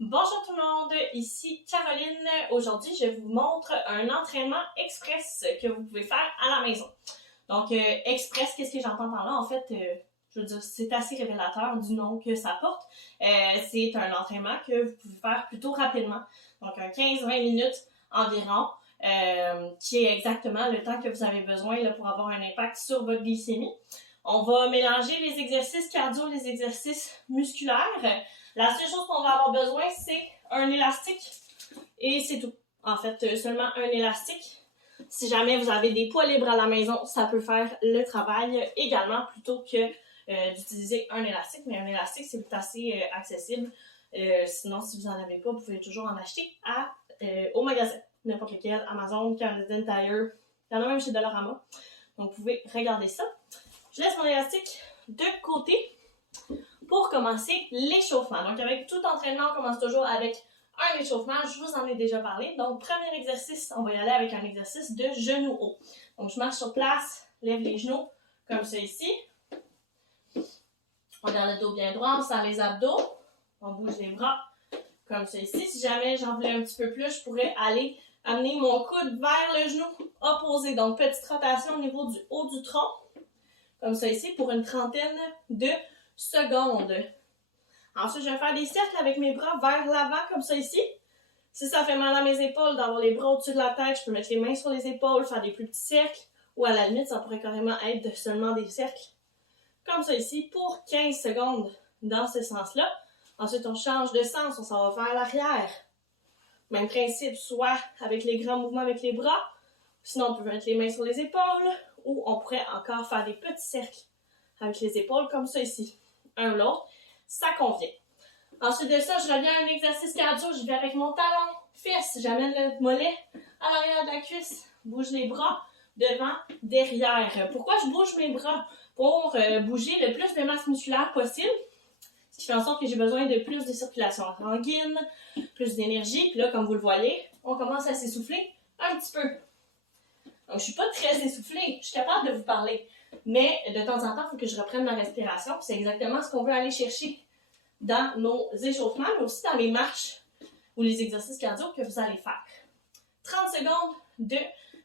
Bonjour tout le monde, ici Caroline. Aujourd'hui, je vous montre un entraînement express que vous pouvez faire à la maison. Donc, express, qu'est-ce que j'entends par là? En fait, je veux dire, c'est assez révélateur du nom que ça porte. C'est un entraînement que vous pouvez faire plutôt rapidement. Donc, un 15-20 minutes environ, qui est exactement le temps que vous avez besoin là, pour avoir un impact sur votre glycémie. On va mélanger les exercices cardio, les exercices musculaires. La seule chose qu'on va avoir besoin, c'est un élastique et c'est tout. En fait, seulement un élastique. Si jamais vous avez des poids libres à la maison, ça peut faire le travail également plutôt que d'utiliser un élastique. Mais un élastique, c'est assez accessible. Sinon, si vous n'en avez pas, vous pouvez toujours en acheter au magasin. N'importe lequel, Amazon, Canadian Tire, il y en a même chez Dollarama. Donc, vous pouvez regarder ça. Je laisse mon élastique de côté pour commencer l'échauffement. Donc, avec tout entraînement, on commence toujours avec un échauffement. Je vous en ai déjà parlé. Donc, premier exercice, on va y aller avec un exercice de genou haut. Donc, je marche sur place, lève les genoux comme ça ici. On garde le dos bien droit, on serre les abdos. On bouge les bras comme ça ici. Si jamais j'en voulais un petit peu plus, je pourrais aller amener mon coude vers le genou opposé. Donc, petite rotation au niveau du haut du tronc. Comme ça ici, pour une trentaine de secondes. Ensuite, je vais faire des cercles avec mes bras vers l'avant, comme ça ici. Si ça fait mal à mes épaules, d'avoir les bras au-dessus de la tête, je peux mettre les mains sur les épaules, faire des plus petits cercles. Ou à la limite, ça pourrait carrément être seulement des cercles. Comme ça ici, pour 15 secondes dans ce sens-là. Ensuite, on change de sens, on s'en va vers l'arrière. Même principe, soit avec les grands mouvements avec les bras. Sinon, on peut mettre les mains sur les épaules. Ou on pourrait encore faire des petits cercles avec les épaules, comme ça ici. Un ou l'autre, ça convient. Ensuite de ça, je reviens à un exercice cardio. Je vais avec mon talon, fesse. J'amène le mollet à l'arrière de la cuisse. Bouge les bras devant, derrière. Pourquoi je bouge mes bras? Pour bouger le plus de masse musculaire possible. Ce qui fait en sorte que j'ai besoin de plus de circulation sanguine, plus d'énergie. Puis là, comme vous le voyez, on commence à s'essouffler un petit peu. Donc, je ne suis pas très essoufflée. Je suis capable de vous parler. Mais de temps en temps, il faut que je reprenne ma respiration. C'est exactement ce qu'on veut aller chercher dans nos échauffements, mais aussi dans les marches ou les exercices cardio que vous allez faire. 30 secondes de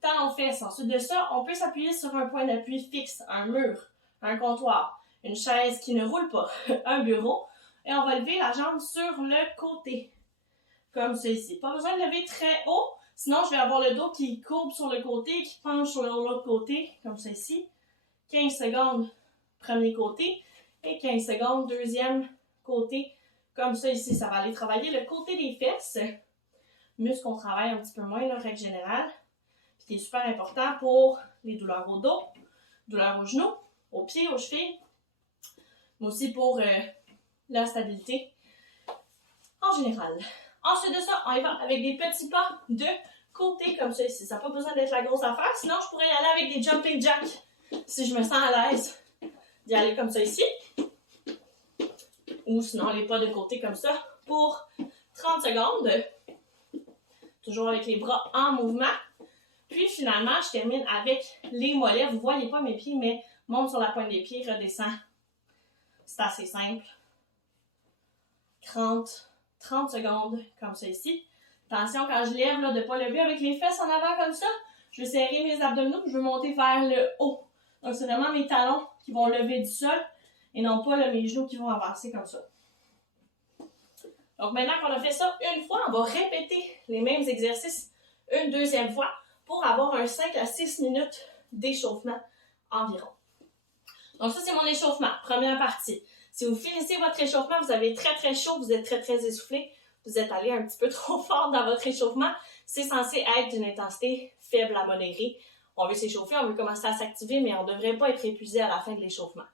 talons-fesses. Ensuite de ça, on peut s'appuyer sur un point d'appui fixe, un mur, un comptoir, une chaise qui ne roule pas, un bureau. Et on va lever la jambe sur le côté, comme ceci. Pas besoin de lever très haut. Sinon, je vais avoir le dos qui courbe sur le côté, qui penche sur l'autre côté, comme ceci. 15 secondes, premier côté. Et 15 secondes, deuxième côté, comme ça ici. Ça va aller travailler le côté des fesses. Muscle qu'on travaille un petit peu moins, la règle générale. Puis qui est super important pour les douleurs au dos, douleurs aux genoux, aux pieds, aux chevilles. Mais aussi pour la stabilité en général. Ensuite de ça, on y va avec des petits pas de côté comme ça ici. Ça n'a pas besoin d'être la grosse affaire. Sinon, je pourrais y aller avec des jumping jacks si je me sens à l'aise d'y aller comme ça ici. Ou sinon, les pas de côté comme ça pour 30 secondes. Toujours avec les bras en mouvement. Puis finalement, je termine avec les mollets. Vous ne voyez pas mes pieds, mais monte sur la pointe des pieds, redescend. C'est assez simple. 30 secondes, comme ça ici. Attention, quand je lève, là, de ne pas lever avec les fesses en avant comme ça. Je veux serrer mes abdominaux, je veux monter vers le haut. Donc, c'est vraiment mes talons qui vont lever du sol et non pas là, mes genoux qui vont avancer comme ça. Donc, maintenant qu'on a fait ça une fois, on va répéter les mêmes exercices une deuxième fois pour avoir un 5 à 6 minutes d'échauffement environ. Donc, ça, c'est mon échauffement, première partie. Si vous finissez votre échauffement, vous avez très, très chaud, vous êtes très, très essoufflé, vous êtes allé un petit peu trop fort dans votre échauffement, c'est censé être d'une intensité faible à modérée. On veut s'échauffer, on veut commencer à s'activer, mais on ne devrait pas être épuisé à la fin de l'échauffement.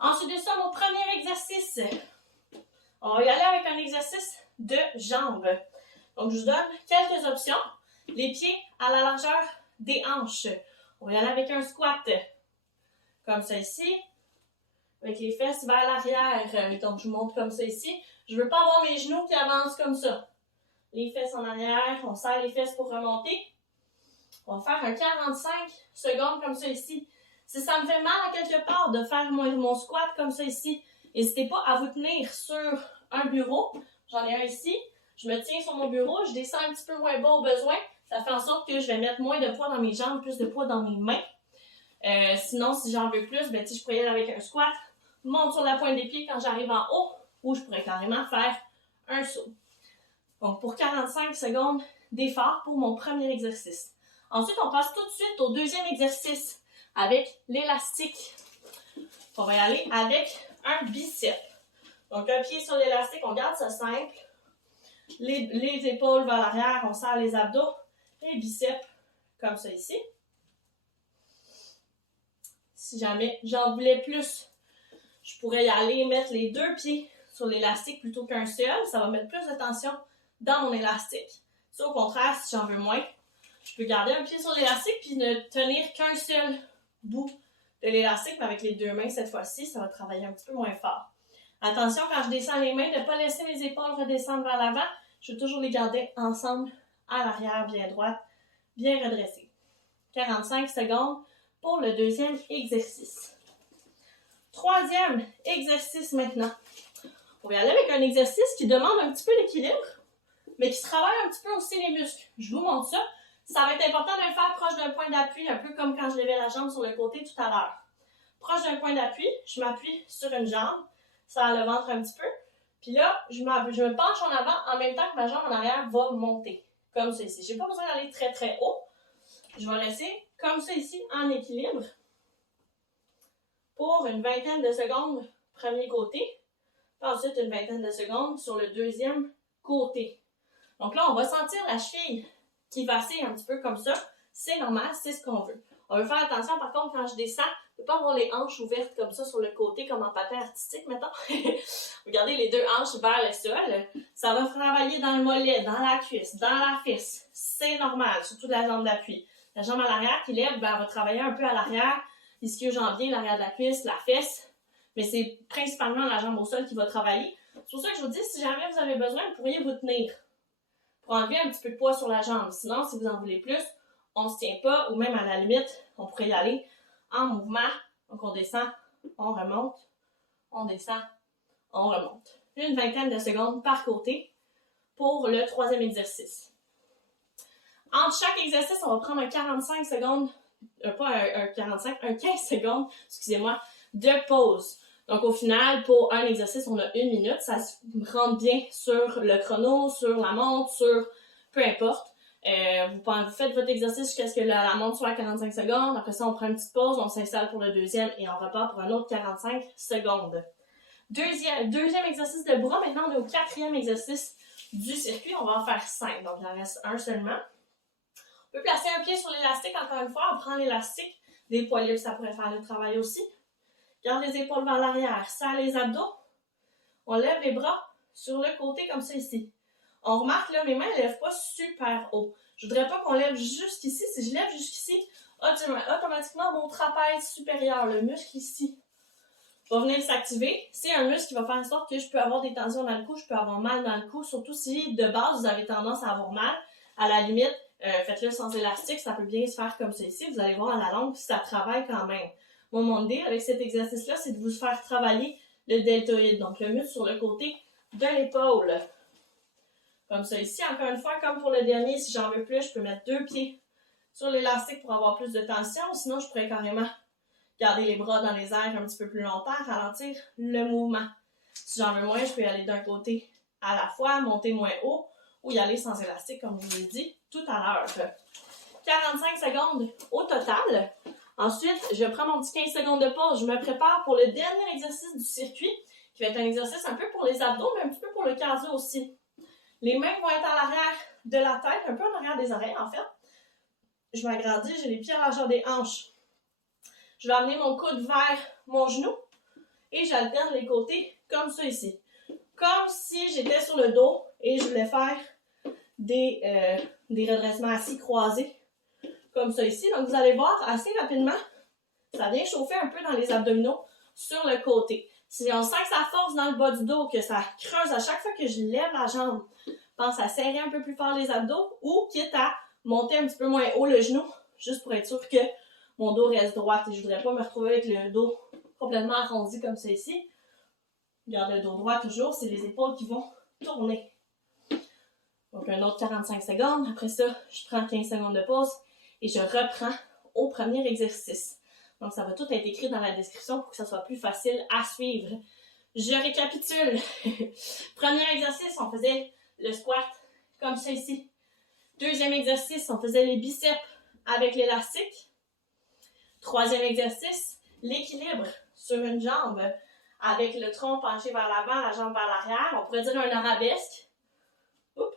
Ensuite de ça, mon premier exercice. On va y aller avec un exercice de jambes. Donc, je vous donne quelques options. Les pieds à la largeur des hanches. On va y aller avec un squat, comme ça ici. Avec les fesses vers l'arrière. Donc, je vous montre comme ça ici. Je ne veux pas avoir mes genoux qui avancent comme ça. Les fesses en arrière, on serre les fesses pour remonter. On va faire un 45 secondes comme ça ici. Si ça me fait mal à quelque part de faire mon squat comme ça ici, n'hésitez pas à vous tenir sur un bureau. J'en ai un ici. Je me tiens sur mon bureau, je descends un petit peu moins bas au besoin. Ça fait en sorte que je vais mettre moins de poids dans mes jambes, plus de poids dans mes mains. Sinon, si j'en veux plus, ben, je pourrais y aller avec un squat, monte sur la pointe des pieds quand j'arrive en haut, ou je pourrais carrément faire un saut. Donc, pour 45 secondes d'effort pour mon premier exercice. Ensuite, on passe tout de suite au deuxième exercice avec l'élastique. On va y aller avec un bicep. Donc, un pied sur l'élastique, on garde ça simple. Les épaules vers l'arrière, on serre les abdos. Les biceps, comme ça ici. Si jamais j'en voulais plus, je pourrais y aller mettre les deux pieds sur l'élastique plutôt qu'un seul. Ça va mettre plus de tension dans mon élastique. Si au contraire, si j'en veux moins, je peux garder un pied sur l'élastique puis ne tenir qu'un seul bout de l'élastique, mais avec les deux mains cette fois-ci, ça va travailler un petit peu moins fort. Attention, quand je descends les mains, de ne pas laisser mes épaules redescendre vers l'avant. Je veux toujours les garder ensemble à l'arrière, bien droite, bien redressées. 45 secondes pour le deuxième exercice. Troisième exercice maintenant. On va y aller avec un exercice qui demande un petit peu l'équilibre, mais qui travaille un petit peu aussi les muscles. Je vous montre ça. Ça va être important de le faire proche d'un point d'appui, un peu comme quand je levais la jambe sur le côté tout à l'heure. Proche d'un point d'appui, je m'appuie sur une jambe, serre le ventre un petit peu, puis là, je me penche en avant en même temps que ma jambe en arrière va monter, comme ça ici. Je n'ai pas besoin d'aller très très haut. Je vais rester comme ça ici, en équilibre, pour une vingtaine de secondes, premier côté, puis ensuite une vingtaine de secondes sur le deuxième côté. Donc là, on va sentir la cheville qui vacille un petit peu comme ça. C'est normal, c'est ce qu'on veut. On veut faire attention, par contre, quand je descends, de ne pas avoir les hanches ouvertes comme ça sur le côté, comme en patin artistique, mettons. Regardez les deux hanches vers le sol. Ça va travailler dans le mollet, dans la cuisse, dans la fesse. C'est normal, surtout la jambe d'appui. La jambe à l'arrière qui lève, ben, elle va travailler un peu à l'arrière, l'ischio-jambier, l'arrière de la cuisse, la fesse. Mais c'est principalement la jambe au sol qui va travailler. C'est pour ça que je vous dis, si jamais vous avez besoin, vous pourriez vous tenir pour enlever un petit peu de poids sur la jambe. Sinon, si vous en voulez plus, on ne se tient pas, ou même à la limite, on pourrait y aller en mouvement. Donc, on descend, on remonte, on descend, on remonte. Une vingtaine de secondes par côté pour le troisième exercice. Entre chaque exercice, on va prendre un 45 secondes, un 15 secondes, excusez-moi, de pause. Donc, au final, pour un exercice, on a 1 minute. Ça se rentre bien sur le chrono, sur la montre, sur peu importe. Vous faites votre exercice jusqu'à ce que la montre soit à 45 secondes. Après ça, on prend une petite pause, on s'installe pour le deuxième et on repart pour un autre 45 secondes. Deuxième exercice de bras. Maintenant, on est au 4e exercice du circuit. On va en faire 5. Donc, il en reste un seulement. On peut placer un pied sur l'élastique. Encore une fois, on prend l'élastique. Des poids libres, ça pourrait faire le travail aussi. Garde les épaules vers l'arrière. Serre les abdos. On lève les bras sur le côté comme ça ici. On remarque là, mes mains ne lèvent pas super haut. Je ne voudrais pas qu'on lève jusqu'ici. Si je lève jusqu'ici, automatiquement, mon trapèze supérieur, le muscle ici, va venir s'activer. C'est un muscle qui va faire en sorte que je peux avoir des tensions dans le cou, je peux avoir mal dans le cou, surtout si de base, vous avez tendance à avoir mal. À la limite, faites-le sans élastique, ça peut bien se faire comme ça ici. Vous allez voir à la longue, ça travaille quand même. Mon idée avec cet exercice-là, c'est de vous faire travailler le deltoïde, donc le muscle sur le côté de l'épaule. Comme ça ici, encore une fois, comme pour le dernier, si j'en veux plus, je peux mettre 2 pieds sur l'élastique pour avoir plus de tension. Sinon, je pourrais carrément garder les bras dans les airs un petit peu plus longtemps, ralentir le mouvement. Si j'en veux moins, je peux y aller d'un côté à la fois, monter moins haut ou y aller sans élastique, comme je vous l'ai dit tout à l'heure. 45 secondes au total. Ensuite, je prends mon petit 15 secondes de pause. Je me prépare pour le dernier exercice du circuit, qui va être un exercice un peu pour les abdos, mais un petit peu pour le cardio aussi. Les mains vont être à l'arrière de la tête, un peu en arrière des oreilles en fait. Je m'agrandis, j'ai les pieds à la largeur des hanches. Je vais amener mon coude vers mon genou et j'alterne les côtés comme ça ici. Comme si j'étais sur le dos et je voulais faire des redressements assis croisés comme ça ici. Donc vous allez voir assez rapidement, ça vient chauffer un peu dans les abdominaux sur le côté. Si on sent que ça force dans le bas du dos, que ça creuse à chaque fois que je lève la jambe, pense à serrer un peu plus fort les abdos ou quitte à monter un petit peu moins haut le genou, juste pour être sûr que mon dos reste droit et je ne voudrais pas me retrouver avec le dos complètement arrondi comme ça ici. Garde le dos droit toujours, c'est les épaules qui vont tourner. Donc, un autre 45 secondes. Après ça, je prends 15 secondes de pause et je reprends au premier exercice. Donc, ça va tout être écrit dans la description pour que ça soit plus facile à suivre. Je récapitule. Premier exercice, on faisait le squat comme ça ici. Deuxième exercice, on faisait les biceps avec l'élastique. Troisième exercice, l'équilibre sur une jambe avec le tronc penché vers l'avant, la jambe vers l'arrière. On pourrait dire un arabesque. Oups,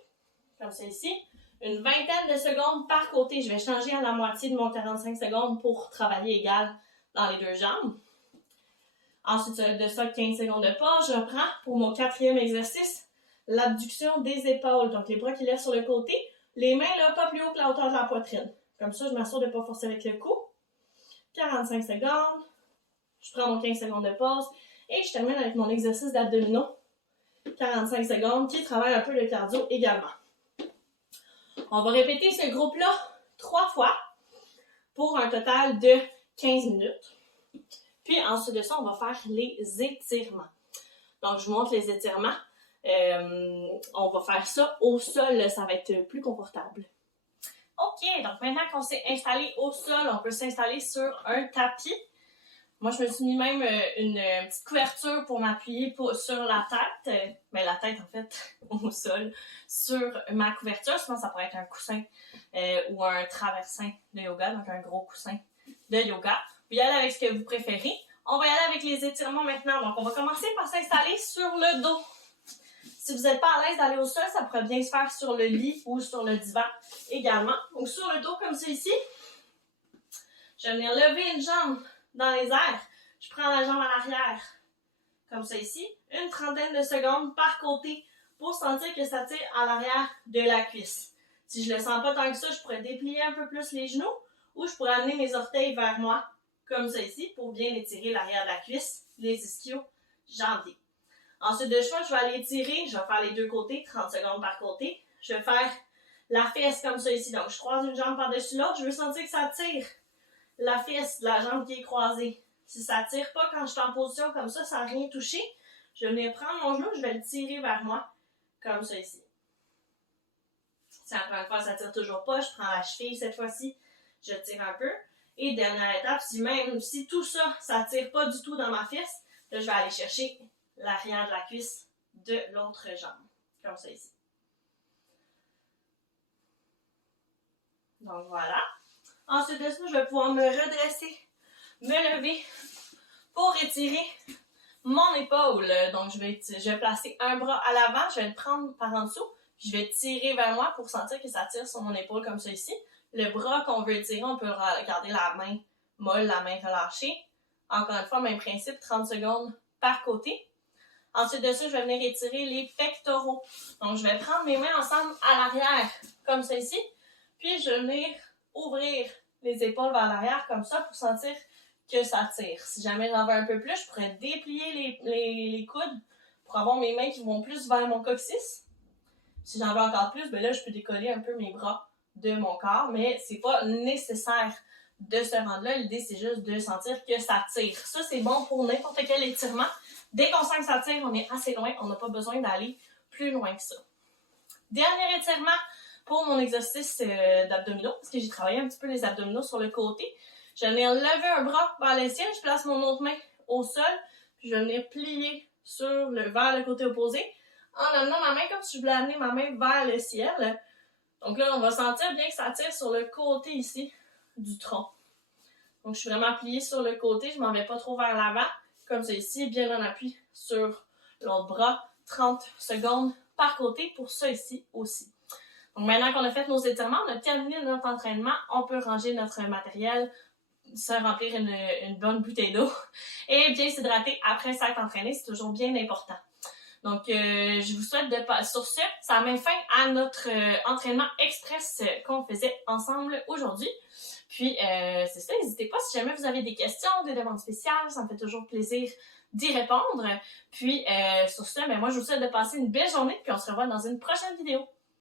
comme ça ici. Une vingtaine de secondes par côté. Je vais changer à la moitié de mon 45 secondes pour travailler égal dans les deux jambes. Ensuite de ça, 15 secondes de pause. Je reprends pour mon quatrième exercice, l'abduction des épaules. Donc, les bras qui lèvent sur le côté. Les mains là, pas plus haut que la hauteur de la poitrine. Comme ça, je m'assure de ne pas forcer avec le cou. 45 secondes. Je prends mon 15 secondes de pause. Et je termine avec mon exercice d'abdominaux. 45 secondes qui travaille un peu le cardio également. On va répéter ce groupe-là 3 fois pour un total de 15 minutes. Puis ensuite de ça, on va faire les étirements. Donc, je vous montre les étirements. On va faire ça au sol, ça va être plus confortable. OK, donc maintenant qu'on s'est installé au sol, on peut s'installer sur un tapis. Moi, je me suis mis même une petite couverture pour m'appuyer sur la tête. Mais la tête, en fait, au sol, sur ma couverture. Sinon, ça pourrait être un coussin ou un traversin de yoga, donc un gros coussin de yoga. Puis, y aller avec ce que vous préférez. On va y aller avec les étirements maintenant. Donc, on va commencer par s'installer sur le dos. Si vous n'êtes pas à l'aise d'aller au sol, ça pourrait bien se faire sur le lit ou sur le divan également. Donc, sur le dos, comme ça ici. Je vais venir lever une jambe dans les airs. Je prends la jambe à l'arrière, comme ça ici. Une trentaine de secondes par côté pour sentir que ça tire à l'arrière de la cuisse. Si je ne le sens pas tant que ça, je pourrais déplier un peu plus les genoux ou je pourrais amener mes orteils vers moi, comme ça ici, pour bien étirer l'arrière de la cuisse, les ischios jambiers. Ensuite de ça, je vais aller étirer, je vais faire les deux côtés, 30 secondes par côté. Je vais faire la fesse comme ça ici. Donc, je croise une jambe par-dessus l'autre. Je veux sentir que ça tire la fesse de la jambe qui est croisée. Si ça ne tire pas quand je suis en position comme ça, sans rien toucher, je vais venir prendre mon genou, je vais le tirer vers moi, comme ça ici. Si encore une fois, ça ne tire toujours pas, je prends la cheville cette fois-ci, je tire un peu. Et dernière étape, si tout ça, ça ne tire pas du tout dans ma fesse, là, je vais aller chercher l'arrière de la cuisse de l'autre jambe, comme ça ici. Donc voilà. Ensuite de ça, je vais pouvoir me redresser, me lever pour étirer mon épaule. Donc je vais placer un bras à l'avant, je vais le prendre par en dessous, puis je vais tirer vers moi pour sentir que ça tire sur mon épaule comme ça ici. Le bras qu'on veut étirer, on peut garder la main molle, la main relâchée. Encore une fois, même principe, 30 secondes par côté. Ensuite de ça, je vais venir étirer les pectoraux. Donc, je vais prendre mes mains ensemble à l'arrière, comme ça ici. Puis, je vais venir ouvrir les épaules vers l'arrière, comme ça, pour sentir que ça tire. Si jamais j'en veux un peu plus, je pourrais déplier les coudes pour avoir mes mains qui vont plus vers mon coccyx. Si j'en veux encore plus, ben là, je peux décoller un peu mes bras de mon corps, mais c'est pas nécessaire de se rendre là. L'idée, c'est juste de sentir que ça tire. Ça, c'est bon pour n'importe quel étirement. Dès qu'on sent que ça tire, on est assez loin. On n'a pas besoin d'aller plus loin que ça. Dernier étirement pour mon exercice d'abdominaux, parce que j'ai travaillé un petit peu les abdominaux sur le côté. Je vais venir lever un bras vers le ciel. Je place mon autre main au sol. Puis je vais venir plier vers le côté opposé en amenant ma main comme si je voulais amener ma main vers le ciel. Donc là, on va sentir bien que ça tire sur le côté ici du tronc. Donc, je suis vraiment pliée sur le côté. Je ne m'en vais pas trop vers l'avant. Comme ça ici, bien en appui sur l'autre bras. 30 secondes par côté pour ça ici aussi. Donc, maintenant qu'on a fait nos étirements, on a terminé notre entraînement. On peut ranger notre matériel, se remplir une bonne bouteille d'eau et bien s'hydrater après s'être entraîné. C'est toujours bien important. Donc, je vous souhaite sur ce, ça met fin à notre entraînement express qu'on faisait ensemble aujourd'hui. Puis, c'est ça, n'hésitez pas si jamais vous avez des questions, des demandes spéciales, ça me fait toujours plaisir d'y répondre. Puis, sur ce, moi, je vous souhaite de passer une belle journée, puis on se revoit dans une prochaine vidéo.